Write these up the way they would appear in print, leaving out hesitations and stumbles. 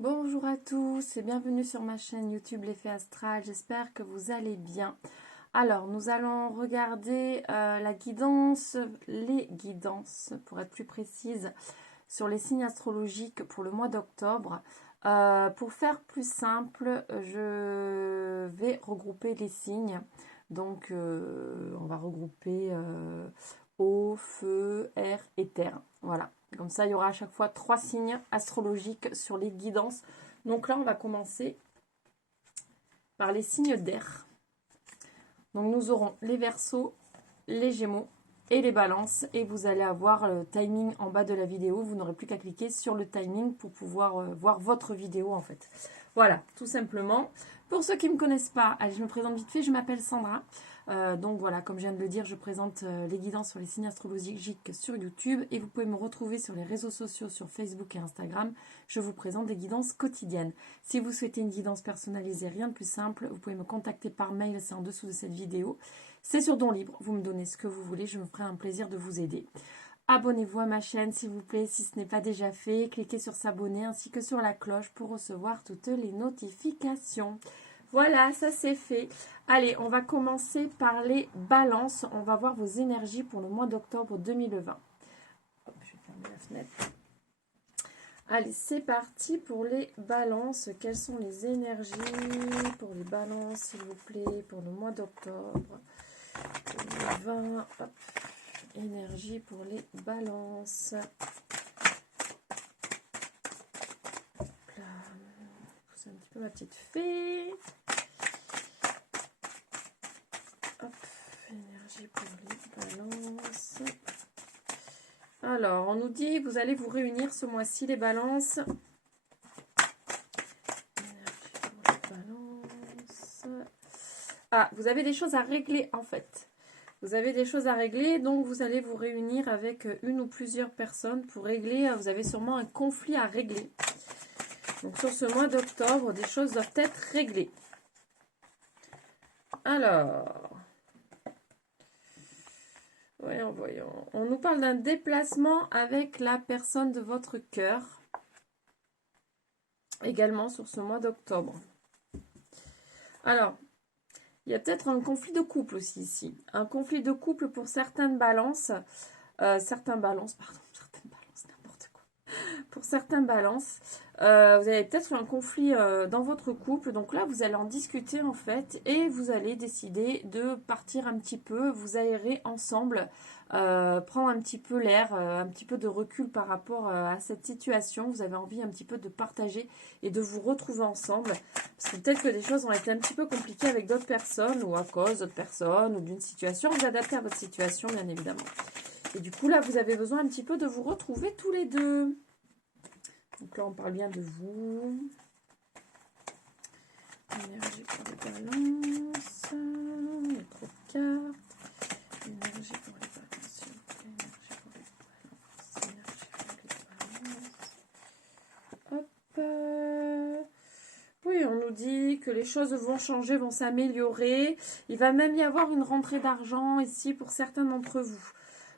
Bonjour à tous et bienvenue sur ma chaîne YouTube l'effet astral, j'espère que vous allez bien. Alors nous allons regarder les guidances pour être plus précise sur les signes astrologiques pour le mois d'octobre. Pour faire plus simple, je vais regrouper les signes. Donc on va regrouper eau, feu, air et terre. Voilà. Comme ça, il y aura à chaque fois 3 signes astrologiques sur les guidances. Donc là, on va commencer par les signes d'air. Donc nous aurons les Verseaux, les Gémeaux et les Balances. Et vous allez avoir le timing en bas de la vidéo. Vous n'aurez plus qu'à cliquer sur le timing pour pouvoir voir votre vidéo en fait. Voilà, tout simplement. Pour ceux qui ne me connaissent pas, allez, je me présente vite fait, je m'appelle Sandra. Donc voilà, comme je viens de le dire, je présente les guidances sur les signes astrologiques sur YouTube et vous pouvez me retrouver sur les réseaux sociaux, sur Facebook et Instagram. Je vous présente des guidances quotidiennes. Si vous souhaitez une guidance personnalisée, rien de plus simple, vous pouvez me contacter par mail, c'est en dessous de cette vidéo. C'est sur don libre, vous me donnez ce que vous voulez, je me ferai un plaisir de vous aider. Abonnez-vous à ma chaîne s'il vous plaît si ce n'est pas déjà fait. Cliquez sur s'abonner ainsi que sur la cloche pour recevoir toutes les notifications. Voilà, ça c'est fait. Allez, on va commencer par les balances. On va voir vos énergies pour le mois d'octobre 2020. Hop, je vais fermer la fenêtre. Allez, c'est parti pour les balances. Quelles sont les énergies pour les balances, s'il vous plaît, pour le mois d'octobre 2020. Hop. Énergie pour les balances. Là, pousse un petit peu ma petite fée. Hop, énergie pour les balances. Alors, on nous dit, vous allez vous réunir ce mois-ci, les balances. Énergie pour les balances. Ah, vous avez des choses à régler en fait. Vous avez des choses à régler, donc vous allez vous réunir avec une ou plusieurs personnes pour régler. Vous avez sûrement un conflit à régler. Donc sur ce mois d'octobre, des choses doivent être réglées. Alors, voyons. On nous parle d'un déplacement avec la personne de votre cœur. Également sur ce mois d'octobre. Alors, il y a peut-être un conflit de couple aussi ici. Un conflit de couple pour certaines balances. Certaines balances, n'importe quoi. Pour certaines balances, vous avez peut-être un conflit dans votre couple. Donc là, vous allez en discuter en fait. Et vous allez décider de partir un petit peu, vous aérer ensemble. Prendre un petit peu l'air, un petit peu de recul par rapport à cette situation. Vous avez envie un petit peu de partager et de vous retrouver ensemble. Parce que peut-être que des choses ont été un petit peu compliquées avec d'autres personnes ou à cause d'autres personnes ou d'une situation. Vous adaptez à votre situation, bien évidemment. Et du coup, là, vous avez besoin un petit peu de vous retrouver tous les deux. Donc là, on parle bien de vous. Énergie pour les balances. Il y a trop de cartes. Énergie pour les balances. Énergie pour les balances. Hop. Oui, on nous dit que les choses vont changer, vont s'améliorer. Il va même y avoir une rentrée d'argent ici pour certains d'entre vous.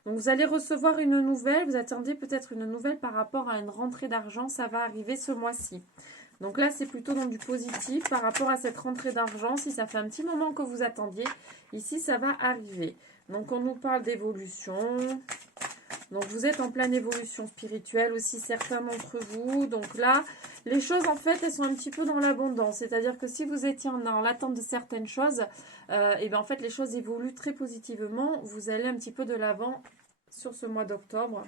Donc vous allez recevoir une nouvelle, vous attendez peut-être une nouvelle par rapport à une rentrée d'argent, ça va arriver ce mois-ci. Donc là, c'est plutôt dans du positif par rapport à cette rentrée d'argent. Si ça fait un petit moment que vous attendiez, ici, ça va arriver. Donc on nous parle d'évolution. Donc vous êtes en pleine évolution spirituelle aussi, certains d'entre vous. Donc là, les choses en fait, elles sont un petit peu dans l'abondance. C'est-à-dire que si vous étiez dans l'attente de certaines choses, et bien en fait les choses évoluent très positivement. Vous allez un petit peu de l'avant sur ce mois d'octobre.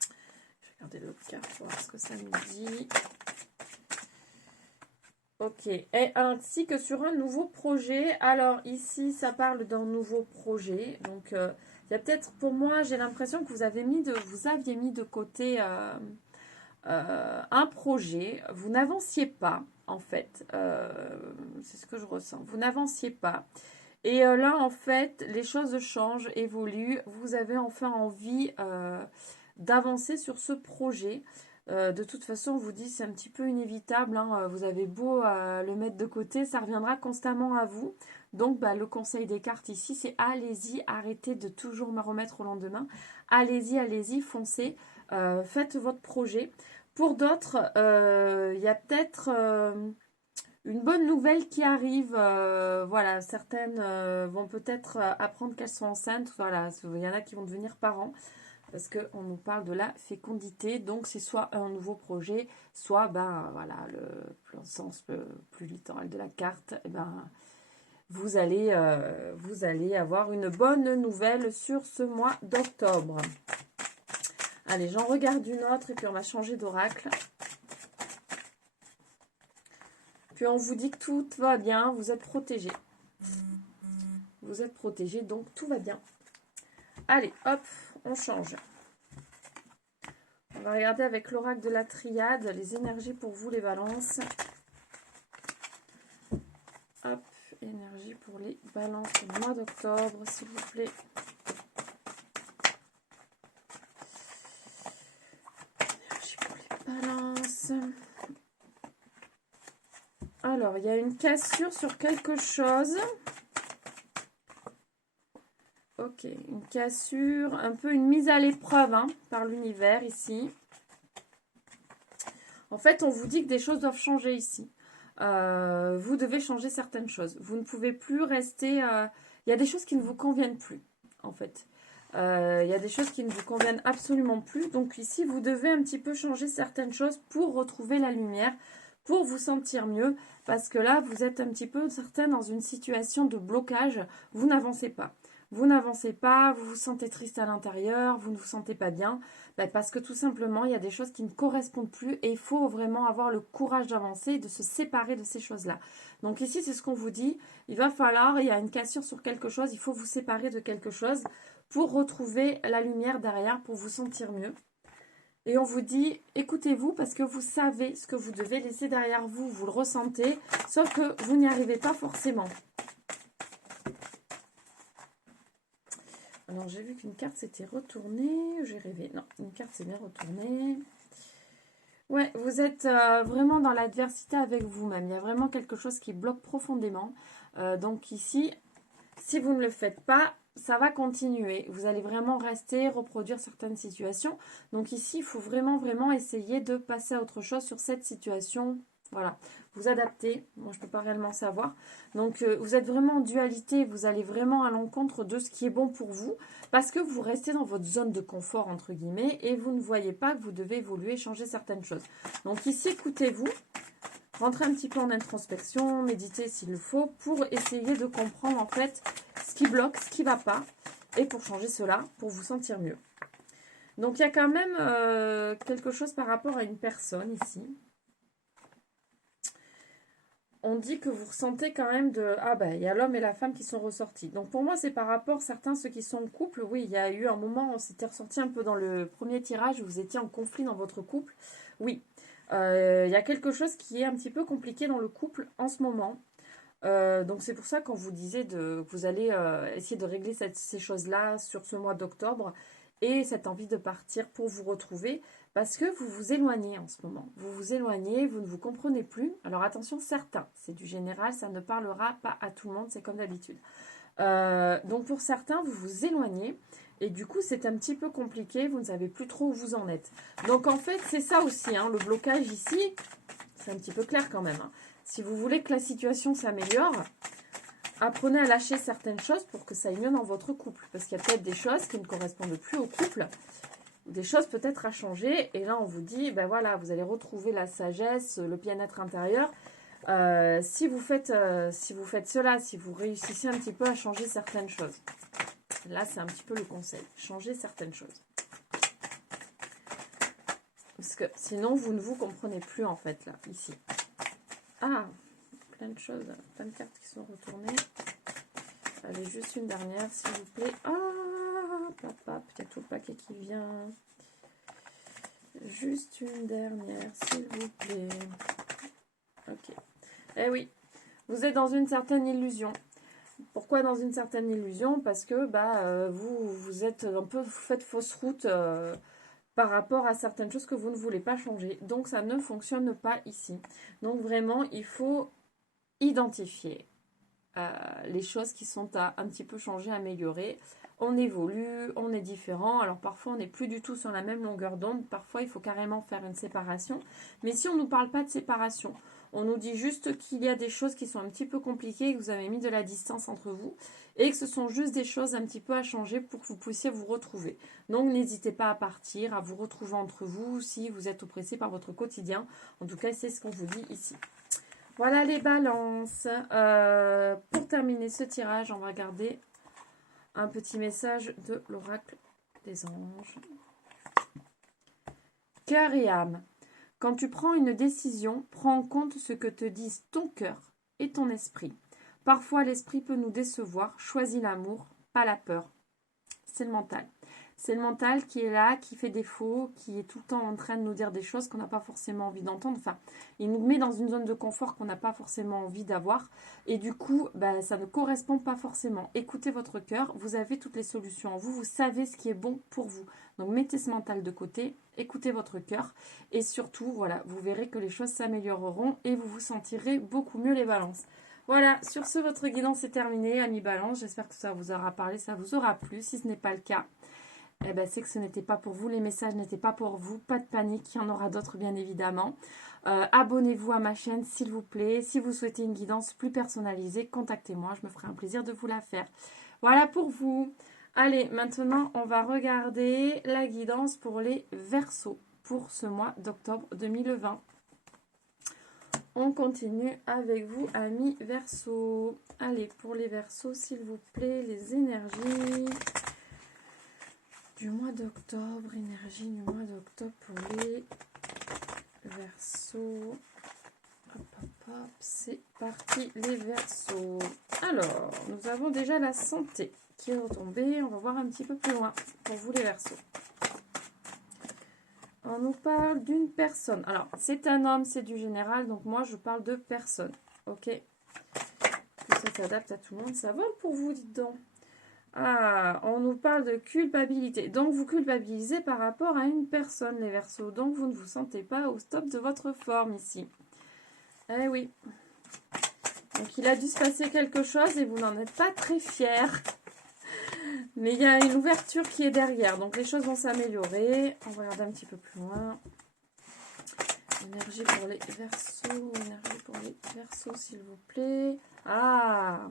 Je vais regarder l'autre carte pour voir ce que ça nous dit. Ok, et ainsi que sur un nouveau projet. Alors ici, ça parle d'un nouveau projet. Donc il y a peut-être, pour moi, j'ai l'impression que vous aviez mis de côté un projet. Vous n'avanciez pas, en fait. C'est ce que je ressens. Vous n'avanciez pas. Et là, en fait, les choses changent, évoluent. Vous avez enfin envie d'avancer sur ce projet. De toute façon, on vous dit c'est un petit peu inévitable. Hein, vous avez beau le mettre de côté, ça reviendra constamment à vous. Donc, le conseil des cartes ici, c'est allez-y, arrêtez de toujours me remettre au lendemain. Allez-y, allez-y, foncez. Faites votre projet. Pour d'autres, il y a peut-être une bonne nouvelle qui arrive. Voilà, certaines vont peut-être apprendre qu'elles sont enceintes. Voilà, il y en a qui vont devenir parents. Parce qu'on nous parle de la fécondité. Donc, c'est soit un nouveau projet, soit, ben, voilà, le sens plus littéral de la carte, eh ben, vous allez avoir une bonne nouvelle sur ce mois d'octobre. Allez, j'en regarde une autre et puis on va changer d'oracle. Puis on vous dit que tout va bien, vous êtes protégés. Vous êtes protégés, donc tout va bien. Allez, hop, on change. On va regarder avec l'oracle de la triade, les énergies pour vous, les balances. Hop, énergie pour les balances du mois d'octobre, s'il vous plaît. Énergie pour les balances. Alors, il y a une cassure sur quelque chose. Ok, une cassure, un peu une mise à l'épreuve hein, par l'univers ici. En fait, on vous dit que des choses doivent changer ici. Vous devez changer certaines choses. Vous ne pouvez plus rester... Il y a des choses qui ne vous conviennent plus, en fait. Il y a des choses qui ne vous conviennent absolument plus. Donc ici, vous devez un petit peu changer certaines choses pour retrouver la lumière, pour vous sentir mieux. Parce que là, vous êtes un petit peu certaine dans une situation de blocage. Vous n'avancez pas. Vous n'avancez pas, vous vous sentez triste à l'intérieur, vous ne vous sentez pas bien. Parce que tout simplement, il y a des choses qui ne correspondent plus et il faut vraiment avoir le courage d'avancer et de se séparer de ces choses-là. Donc ici, c'est ce qu'on vous dit. Il va falloir, il y a une cassure sur quelque chose, il faut vous séparer de quelque chose pour retrouver la lumière derrière, pour vous sentir mieux. Et on vous dit, écoutez-vous parce que vous savez ce que vous devez laisser derrière vous, vous le ressentez, sauf que vous n'y arrivez pas forcément. Alors, j'ai vu qu'une carte s'était retournée. J'ai rêvé. Non, une carte s'est bien retournée. Ouais, vous êtes vraiment dans l'adversité avec vous-même. Il y a vraiment quelque chose qui bloque profondément. Donc ici, si vous ne le faites pas, ça va continuer. Vous allez vraiment rester, reproduire certaines situations. Donc ici, il faut vraiment, vraiment essayer de passer à autre chose sur cette situation. Voilà, vous adaptez. Moi, je ne peux pas réellement savoir. Donc, vous êtes vraiment en dualité. Vous allez vraiment à l'encontre de ce qui est bon pour vous. Parce que vous restez dans votre zone de confort, entre guillemets. Et vous ne voyez pas que vous devez évoluer, changer certaines choses. Donc ici, écoutez-vous. Rentrez un petit peu en introspection. Méditez s'il le faut. Pour essayer de comprendre, en fait, ce qui bloque, ce qui ne va pas. Et pour changer cela, pour vous sentir mieux. Donc, il y a quand même quelque chose par rapport à une personne ici. On dit que vous ressentez quand même de... Ah ben, il y a l'homme et la femme qui sont ressortis. Donc pour moi, c'est par rapport, certains, ceux qui sont en couple, oui, il y a eu un moment, on s'était ressorti un peu dans le premier tirage, où vous étiez en conflit dans votre couple. Oui, il y a quelque chose qui est un petit peu compliqué dans le couple en ce moment. Donc c'est pour ça qu'on vous disait que vous allez essayer de régler ces choses-là sur ce mois d'octobre. Et cette envie de partir pour vous retrouver. Parce que vous vous éloignez en ce moment. Vous vous éloignez, vous ne vous comprenez plus. Alors attention, certains, c'est du général, ça ne parlera pas à tout le monde, c'est comme d'habitude. Donc pour certains, vous vous éloignez. Et du coup, c'est un petit peu compliqué, vous ne savez plus trop où vous en êtes. Donc en fait, c'est ça aussi, hein, le blocage ici, c'est un petit peu clair quand même. Hein. Si vous voulez que la situation s'améliore, apprenez à lâcher certaines choses pour que ça aille mieux dans votre couple. Parce qu'il y a peut-être des choses qui ne correspondent plus au couple. Des choses peut-être à changer. Et là, on vous dit, ben voilà, vous allez retrouver la sagesse, le bien-être intérieur. Si vous faites cela, si vous réussissez un petit peu à changer certaines choses. Là, c'est un petit peu le conseil. Changer certaines choses. Parce que sinon, vous ne vous comprenez plus, en fait, là, ici. Ah, plein de choses, plein de cartes qui sont retournées. Allez, juste une dernière, s'il vous plaît. Ah, papa, peut-être tout le paquet qui vient. Juste une dernière, s'il vous plaît. Ok. Eh oui, vous êtes dans une certaine illusion. Pourquoi dans une certaine illusion? Parce que vous êtes un peu, vous faites fausse route par rapport à certaines choses que vous ne voulez pas changer. Donc ça ne fonctionne pas ici. Donc vraiment, il faut identifier les choses qui sont à un petit peu changer, améliorer. on évolue, on est différent. Alors parfois on n'est plus du tout sur la même longueur d'onde, parfois il faut carrément faire une séparation. Mais si on ne nous parle pas de séparation, on nous dit juste qu'il y a des choses qui sont un petit peu compliquées, que vous avez mis de la distance entre vous et que ce sont juste des choses un petit peu à changer pour que vous puissiez vous retrouver. Donc n'hésitez pas à partir, à vous retrouver entre vous si vous êtes oppressé par votre quotidien. En tout cas, c'est ce qu'on vous dit ici. Voilà les balances. Pour terminer ce tirage, on va regarder un petit message de l'oracle des anges. Cœur et âme. Quand tu prends une décision, prends en compte ce que te disent ton cœur et ton esprit. Parfois, l'esprit peut nous décevoir. Choisis l'amour, pas la peur. C'est le mental. C'est le mental qui est là, qui fait défaut, qui est tout le temps en train de nous dire des choses qu'on n'a pas forcément envie d'entendre. Enfin, il nous met dans une zone de confort qu'on n'a pas forcément envie d'avoir. Et du coup, ça ne correspond pas forcément. Écoutez votre cœur, vous avez toutes les solutions en vous, vous savez ce qui est bon pour vous. Donc, mettez ce mental de côté, écoutez votre cœur. Et surtout, voilà, vous verrez que les choses s'amélioreront et vous vous sentirez beaucoup mieux les balances. Voilà, sur ce, votre guidance est terminée, amis balance. J'espère que ça vous aura parlé, ça vous aura plu. Si ce n'est pas le cas, c'est que ce n'était pas pour vous, les messages n'étaient pas pour vous, pas de panique, il y en aura d'autres bien évidemment. Abonnez-vous à ma chaîne s'il vous plaît. Si vous souhaitez une guidance plus personnalisée, contactez-moi, je me ferai un plaisir de vous la faire. Voilà pour vous. Allez, maintenant on va regarder la guidance pour les Verseaux pour ce mois d'octobre 2020. On continue avec vous, amis Verseaux. Allez, pour les Verseaux, s'il vous plaît, les énergies du mois d'octobre, énergie du mois d'octobre pour les Verseaux. Hop, hop, hop, c'est parti les Verseaux. Alors, nous avons déjà la santé qui est retombée. On va voir un petit peu plus loin pour vous les Verseaux. On nous parle d'une personne. Alors, c'est un homme, c'est du général, donc moi je parle de personne. Ok? Ça s'adapte à tout le monde. Ça vole pour vous, dites donc. Ah, on nous parle de culpabilité. Donc, vous culpabilisez par rapport à une personne, les Verseaux. Donc, vous ne vous sentez pas au top de votre forme ici. Eh oui. Donc, il a dû se passer quelque chose et vous n'en êtes pas très fiers. Mais il y a une ouverture qui est derrière. Donc, les choses vont s'améliorer. On va regarder un petit peu plus loin. Énergie pour les Verseaux. Énergie pour les Verseaux, s'il vous plaît. Ah!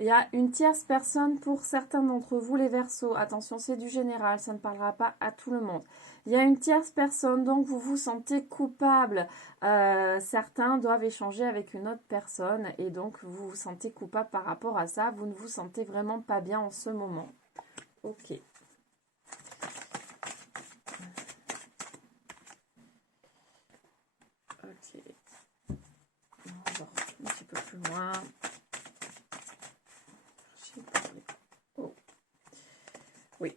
Il y a une tierce personne pour certains d'entre vous, les Verseaux. Attention, c'est du général, ça ne parlera pas à tout le monde. Il y a une tierce personne, donc vous vous sentez coupable. Certains doivent échanger avec une autre personne et donc vous vous sentez coupable par rapport à ça. Vous ne vous sentez vraiment pas bien en ce moment. Ok. Ok. On va voir un petit peu plus loin. Oh. Oui.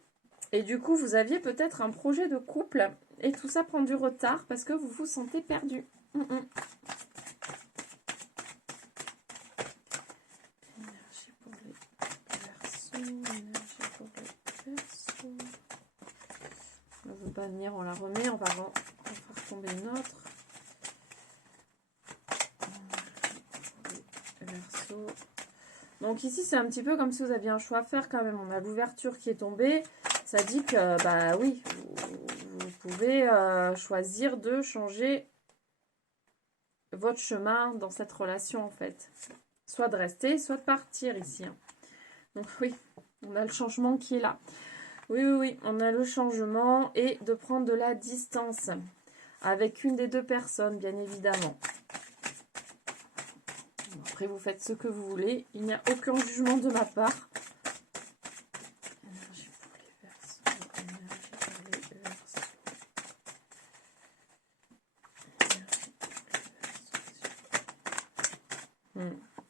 Et du coup, vous aviez peut-être un projet de couple et tout ça prend du retard parce que vous vous sentez perdu. Énergie pour les Verseaux. Énergie pour les Verseaux. On ne veut pas venir, on la remet. On va faire tomber une autre. Verseaux. Donc ici, c'est un petit peu comme si vous aviez un choix à faire quand même. On a l'ouverture qui est tombée. Ça dit que, bah oui, vous pouvez choisir de changer votre chemin dans cette relation, en fait. Soit de rester, soit de partir ici. Donc oui, on a le changement qui est là. Oui, on a le changement et de prendre de la distance avec une des deux personnes, bien évidemment. Après, vous faites ce que vous voulez. Il n'y a aucun jugement de ma part. Énergie pour les Verseaux. Énergie pour les Verseaux.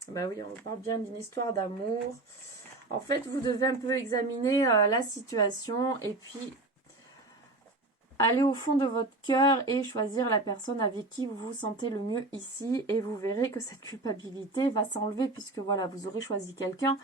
Bah oui, on parle bien d'une histoire d'amour. En fait, vous devez un peu examiner la situation et puis aller au fond de votre cœur et choisir la personne avec qui vous vous sentez le mieux ici. Et vous verrez que cette culpabilité va s'enlever puisque voilà, vous aurez choisi quelqu'un.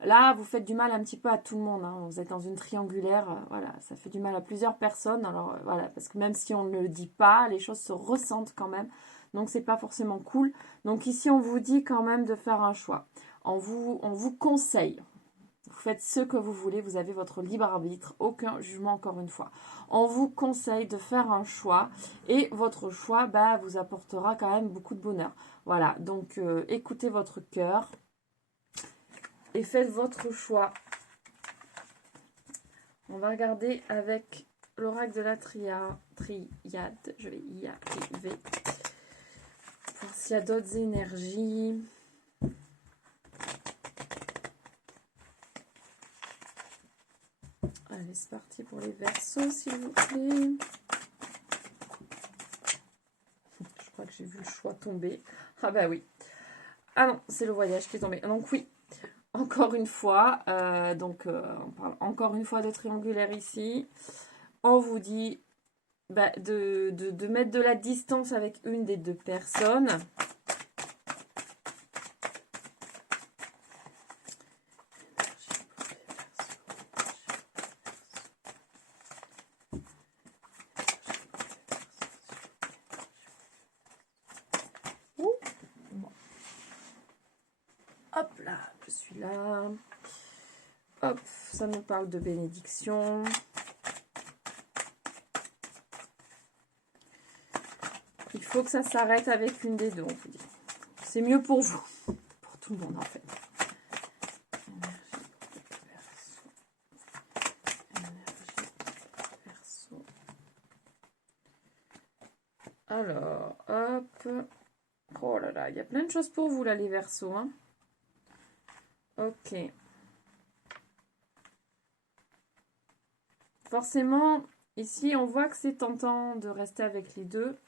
Là, vous faites du mal un petit peu à tout le monde. Vous êtes dans une triangulaire. Voilà, ça fait du mal à plusieurs personnes. Alors voilà, parce que même si on ne le dit pas, les choses se ressentent quand même. Donc, c'est pas forcément cool. Donc ici, on vous dit quand même de faire un choix. On vous conseille. Vous faites ce que vous voulez, vous avez votre libre arbitre, aucun jugement encore une fois. On vous conseille de faire un choix et votre choix vous apportera quand même beaucoup de bonheur. Voilà, donc écoutez votre cœur et faites votre choix. On va regarder avec l'oracle de la triade. Je vais y arriver. Voir s'il y a d'autres énergies. Allez, c'est parti pour les Verseaux, s'il vous plaît. Je crois que j'ai vu le choix tomber. Ah bah oui. Ah non, c'est le voyage qui est tombé. Donc oui, encore une fois, on parle encore une fois de triangulaire ici. On vous dit de mettre de la distance avec une des deux personnes. Hop là, je suis là. Hop, ça nous parle de bénédiction. Il faut que ça s'arrête avec une des deux, on vous dit. C'est mieux pour vous, pour tout le monde en fait. Alors, hop. Oh là là, il y a plein de choses pour vous là, les Verseaux. Hein. Ok. Forcément, ici, on voit que c'est tentant de rester avec les deux.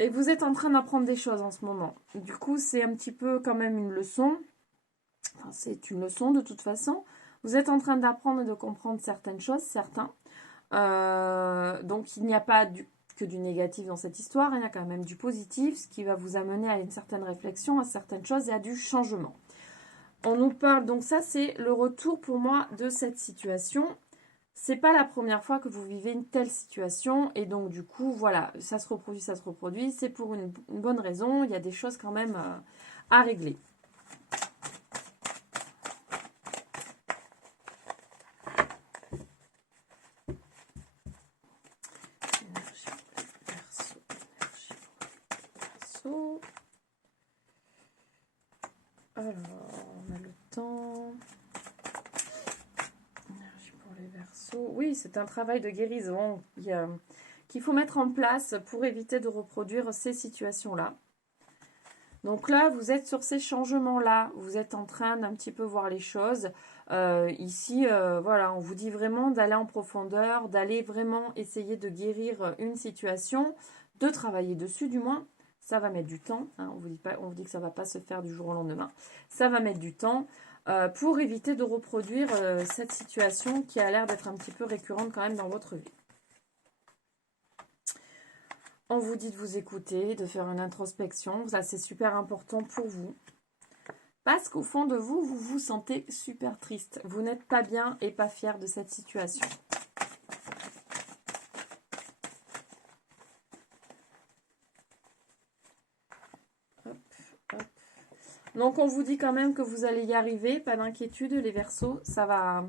Et vous êtes en train d'apprendre des choses en ce moment. Du coup, c'est un petit peu quand même une leçon. Enfin, c'est une leçon de toute façon. Vous êtes en train d'apprendre et de comprendre certaines choses, certains. Donc, il n'y a pas que du négatif dans cette histoire. Il y a quand même du positif, ce qui va vous amener à une certaine réflexion, à certaines choses et à du changement. On nous parle, donc ça, c'est le retour pour moi de cette situation. C'est pas la première fois que vous vivez une telle situation et donc du coup, voilà, ça se reproduit. C'est pour une bonne raison. Il y a des choses quand même à régler. Alors, on a le temps. Énergie pour les Verseaux. Oui, c'est un travail de guérison qu'il faut mettre en place pour éviter de reproduire ces situations-là. Donc là, vous êtes sur ces changements-là. Vous êtes en train d'un petit peu voir les choses. Ici, voilà, on vous dit vraiment d'aller en profondeur, d'aller vraiment essayer de guérir une situation, de travailler dessus du moins. Ça va mettre du temps. Hein, on vous dit que ça ne va pas se faire du jour au lendemain. Ça va mettre du temps pour éviter de reproduire cette situation qui a l'air d'être un petit peu récurrente quand même dans votre vie. On vous dit de vous écouter, de faire une introspection. Ça, c'est super important pour vous. Parce qu'au fond de vous, vous vous sentez super triste. Vous n'êtes pas bien et pas fier de cette situation. Hop, hop. Donc, on vous dit quand même que vous allez y arriver. Pas d'inquiétude, les Verseaux. Ça va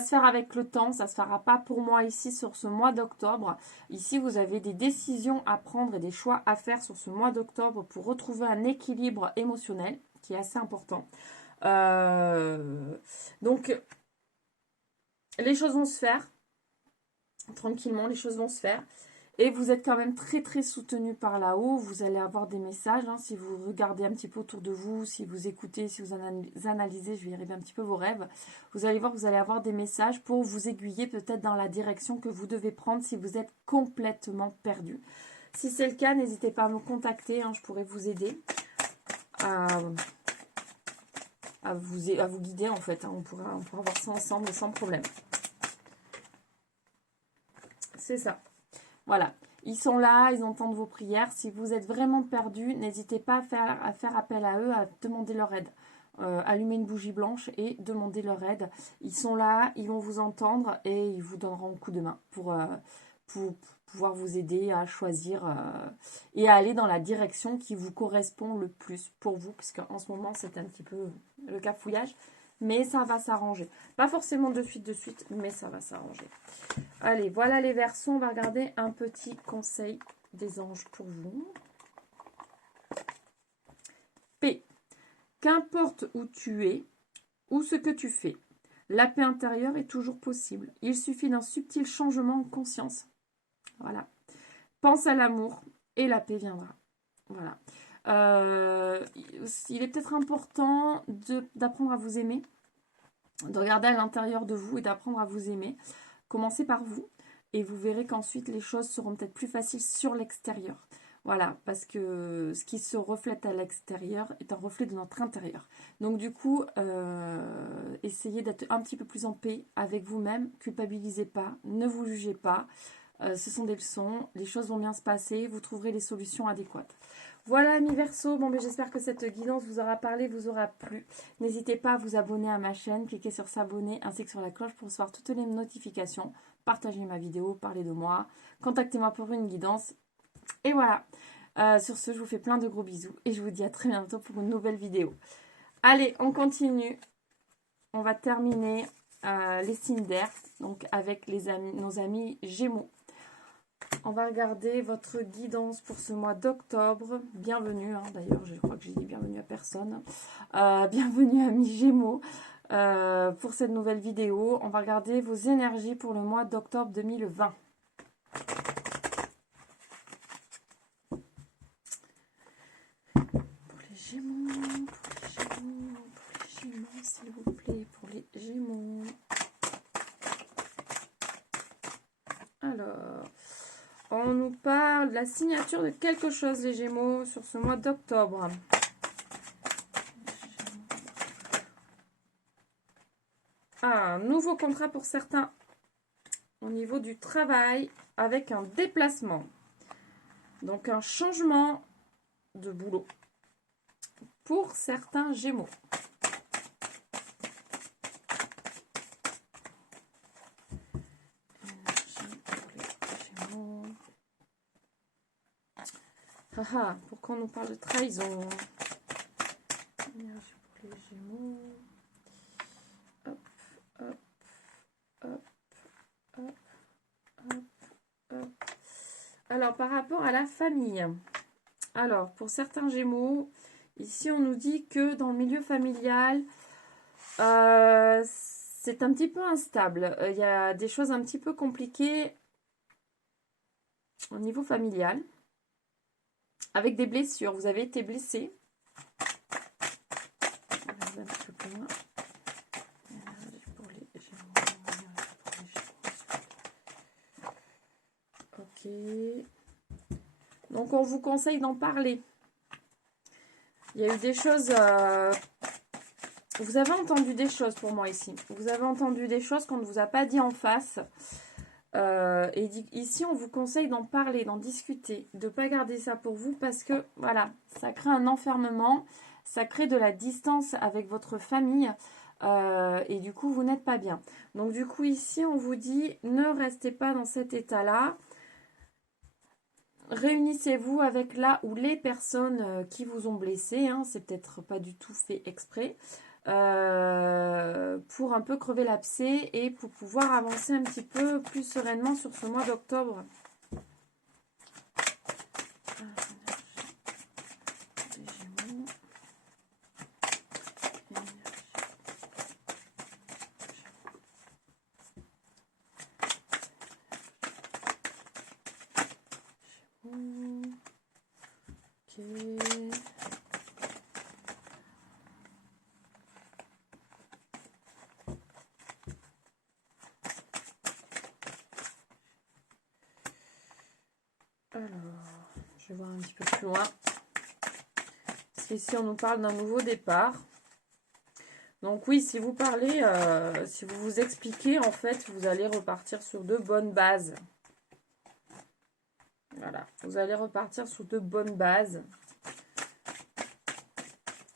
se faire avec le temps. Ça ne se fera pas pour moi ici sur ce mois d'octobre. Ici, vous avez des décisions à prendre et des choix à faire sur ce mois d'octobre pour retrouver un équilibre émotionnel qui est assez important. Donc, les choses vont se faire. Tranquillement, les choses vont se faire. Et vous êtes quand même très très soutenu par là-haut. Vous allez avoir des messages. Hein, si vous regardez un petit peu autour de vous, si vous écoutez, si vous analysez, je vais y arriver un petit peu vos rêves. Vous allez voir que vous allez avoir des messages pour vous aiguiller peut-être dans la direction que vous devez prendre si vous êtes complètement perdu. Si c'est le cas, n'hésitez pas à me contacter. Hein, je pourrais vous aider à vous guider en fait. Hein, on pourra voir ça ensemble sans problème. C'est ça. Voilà, ils sont là, ils entendent vos prières. Si vous êtes vraiment perdu, n'hésitez pas à faire appel à eux, à demander leur aide. Allumez une bougie blanche et demandez leur aide. Ils sont là, ils vont vous entendre et ils vous donneront un coup de main pour pouvoir vous aider à choisir et à aller dans la direction qui vous correspond le plus pour vous. Puisque en ce moment, c'est un petit peu le cafouillage. mais ça va s'arranger. Pas forcément de suite, mais ça va s'arranger. Allez, voilà les Verseaux. On va regarder un petit conseil des anges pour vous. P. Qu'importe où tu es ou ce que tu fais, la paix intérieure est toujours possible. Il suffit d'un subtil changement en conscience. Voilà. Pense à l'amour et la paix viendra. Voilà. Il est peut-être important d'apprendre à vous aimer, de regarder à l'intérieur de vous et d'apprendre à vous aimer. Commencez par vous et vous verrez qu'ensuite les choses seront peut-être plus faciles sur l'extérieur. Voilà, parce que ce qui se reflète à l'extérieur est un reflet de notre intérieur. Donc du coup, essayez d'être un petit peu plus en paix avec vous-même. Culpabilisez pas, ne vous jugez pas. Ce sont des leçons, les choses vont bien se passer, vous trouverez les solutions adéquates. Voilà, amis Verseaux, bon, j'espère que cette guidance vous aura parlé, vous aura plu. N'hésitez pas à vous abonner à ma chaîne, cliquez sur s'abonner ainsi que sur la cloche pour recevoir toutes les notifications. Partagez ma vidéo, parlez de moi, contactez-moi pour une guidance. Et voilà, sur ce, je vous fais plein de gros bisous et je vous dis à très bientôt pour une nouvelle vidéo. Allez, on continue. On va terminer les signes d'air, donc avec nos amis Gémeaux. On va regarder votre guidance pour ce mois d'octobre. Bienvenue, hein, d'ailleurs, je crois que j'ai dit bienvenue à personne. Bienvenue, amis Gémeaux, pour cette nouvelle vidéo. On va regarder vos énergies pour le mois d'octobre 2020. Gémeaux, s'il vous plaît, pour les Gémeaux. Alors, on nous parle de la signature de quelque chose, les Gémeaux, sur ce mois d'octobre. Un nouveau contrat pour certains au niveau du travail avec un déplacement. Donc, un changement de boulot pour certains Gémeaux. Ah, pourquoi on nous parle de trahison? Énergie pour les Gémeaux. Hop, hop, hop, hop, hop, hop. Alors, par rapport à la famille. Alors, pour certains Gémeaux, ici, on nous dit que dans le milieu familial, c'est un petit peu instable. Il y a des choses un petit peu compliquées au niveau familial. Avec des blessures. Vous avez été blessé. Ok. Donc, on vous conseille d'en parler. Il y a eu des choses... Vous avez entendu des choses pour moi ici. Vous avez entendu des choses qu'on ne vous a pas dit en face. Et ici, on vous conseille d'en parler, d'en discuter, de ne pas garder ça pour vous parce que, voilà, ça crée un enfermement, ça crée de la distance avec votre famille et du coup, vous n'êtes pas bien. Donc, du coup, ici, on vous dit, ne restez pas dans cet état-là. Réunissez-vous avec là ou les personnes qui vous ont blessé, hein, c'est peut-être pas du tout fait exprès, pour un peu crever l'abcès et pour pouvoir avancer un petit peu plus sereinement sur ce mois d'octobre. Ok. Alors, je vais voir un petit peu plus loin. Parce qu'ici, on nous parle d'un nouveau départ. Donc oui, si vous parlez, si vous vous expliquez, en fait, vous allez repartir sur de bonnes bases. Voilà, vous allez repartir sur de bonnes bases.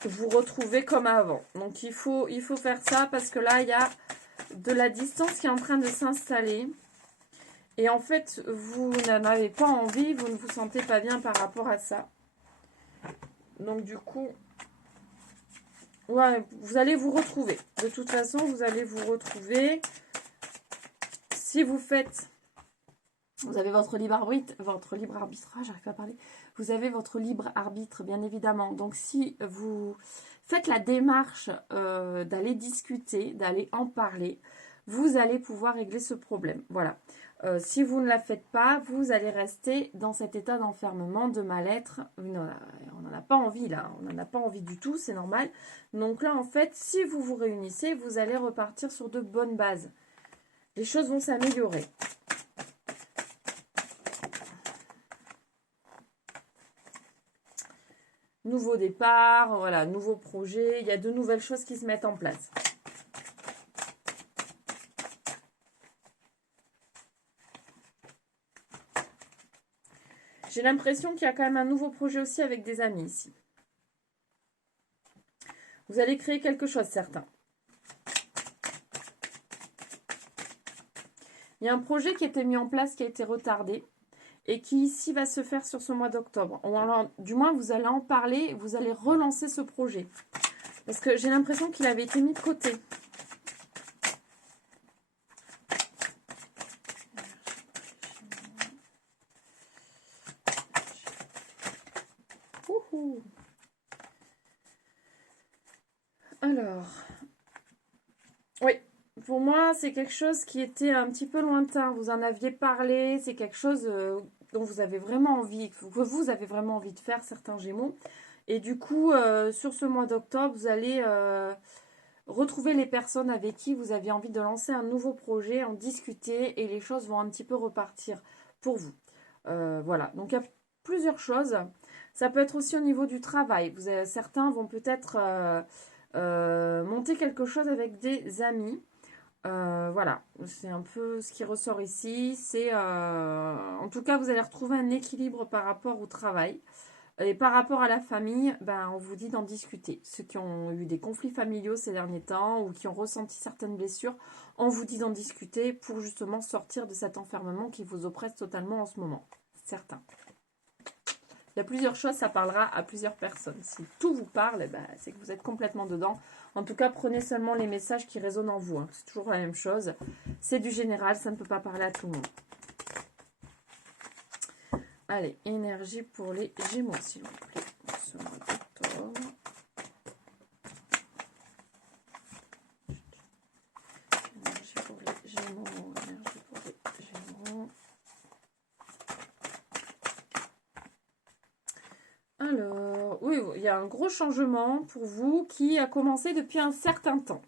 Vous retrouvez comme avant. Donc il faut faire ça parce que là, il y a de la distance qui est en train de s'installer. Et en fait, vous n'en avez pas envie, vous ne vous sentez pas bien par rapport à ça. Donc du coup, Ouais, vous allez vous retrouver. De toute façon, vous allez vous retrouver. Si vous faites... Vous avez votre libre arbitre, j'arrive pas à parler. Vous avez votre libre arbitre, bien évidemment. Donc, si vous faites la démarche d'aller discuter, d'aller en parler, vous allez pouvoir régler ce problème. Voilà. Si vous ne la faites pas, vous allez rester dans cet état d'enfermement, de mal-être. On n'en a pas envie là, on n'en a pas envie du tout, c'est normal. Donc là, en fait, si vous vous réunissez, vous allez repartir sur de bonnes bases. Les choses vont s'améliorer. Nouveau départ, voilà, nouveau projet. Il y a de nouvelles choses qui se mettent en place. J'ai l'impression qu'il y a quand même un nouveau projet aussi avec des amis ici. Vous allez créer quelque chose, certains. Il y a un projet qui a été mis en place, qui a été retardé. Et qui ici va se faire sur ce mois d'octobre. Du moins, vous allez en parler, vous allez relancer ce projet. Parce que j'ai l'impression qu'il avait été mis de côté. Ouhou. Alors, oui, pour moi, c'est quelque chose qui était un petit peu lointain. Vous en aviez parlé, c'est quelque chose dont vous avez vraiment envie, que vous avez vraiment envie de faire, certains Gémeaux. Et du coup, sur ce mois d'octobre, vous allez retrouver les personnes avec qui vous aviez envie de lancer un nouveau projet, en discuter, et les choses vont un petit peu repartir pour vous. Voilà, donc il y a plusieurs choses. Ça peut être aussi au niveau du travail. Certains vont peut-être monter quelque chose avec des amis. Voilà, c'est un peu ce qui ressort ici. En tout cas, vous allez retrouver un équilibre par rapport au travail. Et par rapport à la famille, ben, on vous dit d'en discuter. Ceux qui ont eu des conflits familiaux ces derniers temps ou qui ont ressenti certaines blessures, on vous dit d'en discuter pour justement sortir de cet enfermement qui vous oppresse totalement en ce moment. Certains. Il y a plusieurs choses, ça parlera à plusieurs personnes. Si tout vous parle, ben, c'est que vous êtes complètement dedans. En tout cas, prenez seulement les messages qui résonnent en vous. Hein. C'est toujours la même chose. C'est du général, ça ne peut pas parler à tout le monde. Allez, énergie pour les Gémeaux, s'il vous plaît. Ce mois d'octobre. Énergie pour les Gémeaux. Énergie pour les Gémeaux. Alors, oui, il y a un gros changement pour vous qui a commencé depuis un certain temps.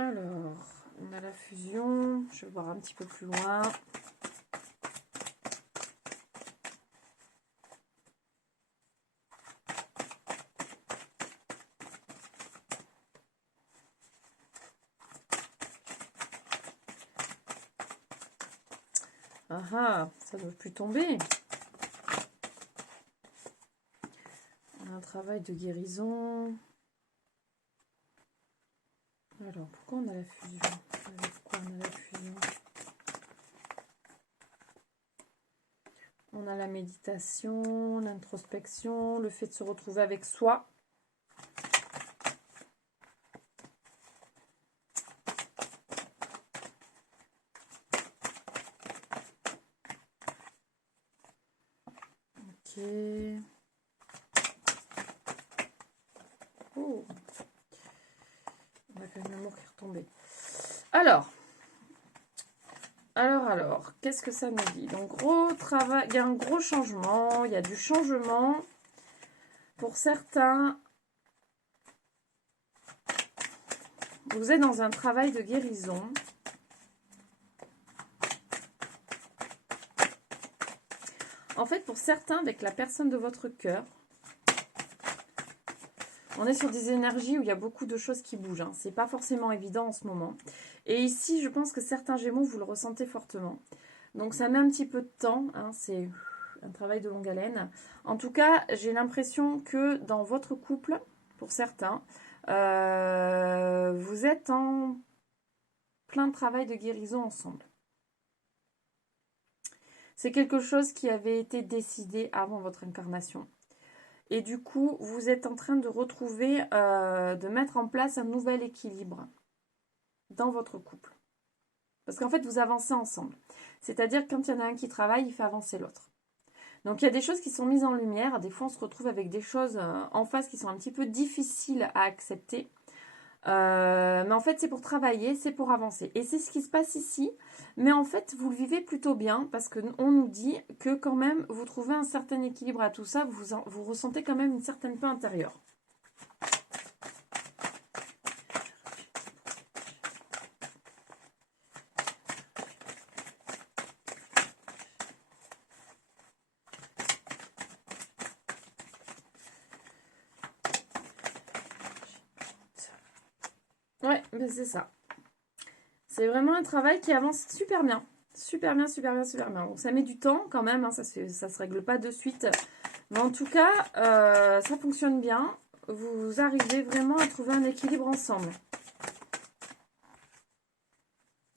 Alors, on a la fusion. Je vais voir un petit peu plus loin. Ah ah, ça ne doit plus tomber. On a un travail de guérison. Alors, pourquoi on a la fusion? Avec quoi on a la fusion? On a la méditation, l'introspection, le fait de se retrouver avec soi. Ok. Oh. On a quand même l'amour qui est retombé. Alors, qu'est-ce que ça nous dit? Donc, gros travail, il y a un gros changement, il y a du changement. Pour certains, vous êtes dans un travail de guérison. En fait, pour certains, avec la personne de votre cœur, on est sur des énergies où il y a beaucoup de choses qui bougent. Hein. C'est pas forcément évident en ce moment. Et ici, je pense que certains Gémeaux, vous le ressentez fortement. Donc ça met un petit peu de temps, hein, c'est un travail de longue haleine. En tout cas, j'ai l'impression que dans votre couple, pour certains, vous êtes en plein travail de guérison ensemble. C'est quelque chose qui avait été décidé avant votre incarnation. Et du coup, vous êtes en train de retrouver, de mettre en place un nouvel équilibre dans votre couple. Parce qu'en fait, vous avancez ensemble. C'est-à-dire que quand il y en a un qui travaille, il fait avancer l'autre. Donc il y a des choses qui sont mises en lumière. Des fois, on se retrouve avec des choses en face qui sont un petit peu difficiles à accepter. Mais en fait, c'est pour travailler, c'est pour avancer. Et c'est ce qui se passe ici. Mais en fait, vous le vivez plutôt bien parce qu'on nous dit que quand même, vous trouvez un certain équilibre à tout ça. Vous ressentez quand même une certaine paix intérieure. Ouais, ben c'est ça. C'est vraiment un travail qui avance super bien. Super bien, super bien, super bien. Donc ça met du temps quand même, hein, ça se règle pas de suite. Mais en tout cas, ça fonctionne bien. Vous arrivez vraiment à trouver un équilibre ensemble.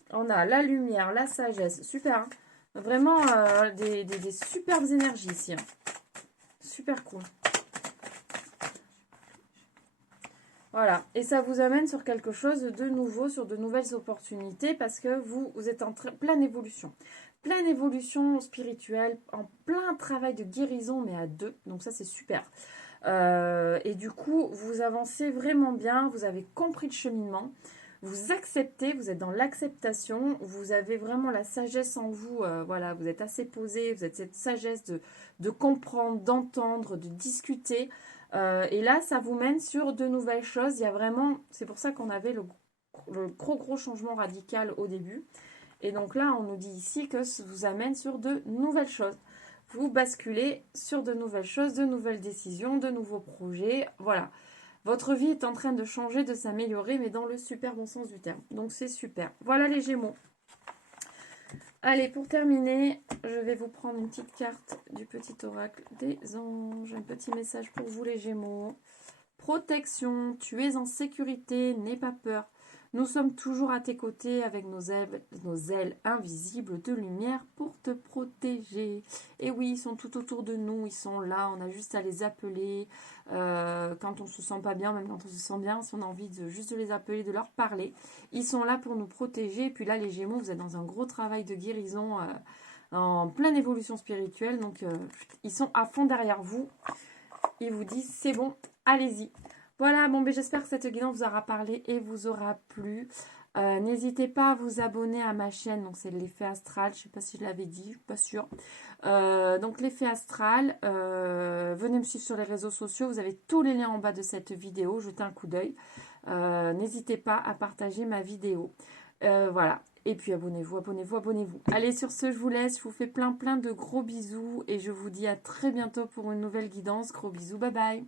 On a la lumière, la sagesse, super. Hein. Vraiment des superbes énergies ici. Hein. Super cool. Voilà, et ça vous amène sur quelque chose de nouveau, sur de nouvelles opportunités parce que vous êtes en pleine évolution. Pleine évolution spirituelle, en plein travail de guérison, mais à deux, donc ça c'est super. Et du coup, vous avancez vraiment bien, vous avez compris le cheminement, vous acceptez, vous êtes dans l'acceptation, vous avez vraiment la sagesse en vous, voilà, vous êtes assez posé, vous êtes cette sagesse de comprendre, d'entendre, de discuter. Et là, ça vous mène sur de nouvelles choses. Il y a vraiment, c'est pour ça qu'on avait le gros changement radical au début. Et donc là, on nous dit ici que ça vous amène sur de nouvelles choses. Vous basculez sur de nouvelles choses, de nouvelles décisions, de nouveaux projets. Voilà. Votre vie est en train de changer, de s'améliorer, mais dans le super bon sens du terme. Donc c'est super. Voilà les Gémeaux. Allez, pour terminer, je vais vous prendre une petite carte du petit oracle des anges. Un petit message pour vous les Gémeaux. Protection, tu es en sécurité, n'aie pas peur. Nous sommes toujours à tes côtés avec nos ailes invisibles de lumière pour te protéger. Et oui, ils sont tout autour de nous, ils sont là, on a juste à les appeler. Quand on se sent pas bien, même quand on se sent bien, si on a envie de juste de les appeler, de leur parler, ils sont là pour nous protéger. Et puis là, les Gémeaux, vous êtes dans un gros travail de guérison, en pleine évolution spirituelle. Donc, ils sont à fond derrière vous. Ils vous disent, c'est bon, allez-y. Voilà, bon, ben, j'espère que cette guidance vous aura parlé et vous aura plu. N'hésitez pas à vous abonner à ma chaîne, donc c'est l'effet astral, je ne sais pas si je l'avais dit, je suis pas sûre. Donc l'effet astral, venez me suivre sur les réseaux sociaux, vous avez tous les liens en bas de cette vidéo, jetez un coup d'œil. N'hésitez pas à partager ma vidéo. Voilà, et puis abonnez-vous, abonnez-vous, abonnez-vous. Allez, sur ce, je vous laisse, je vous fais plein de gros bisous et je vous dis à très bientôt pour une nouvelle guidance. Gros bisous, bye bye.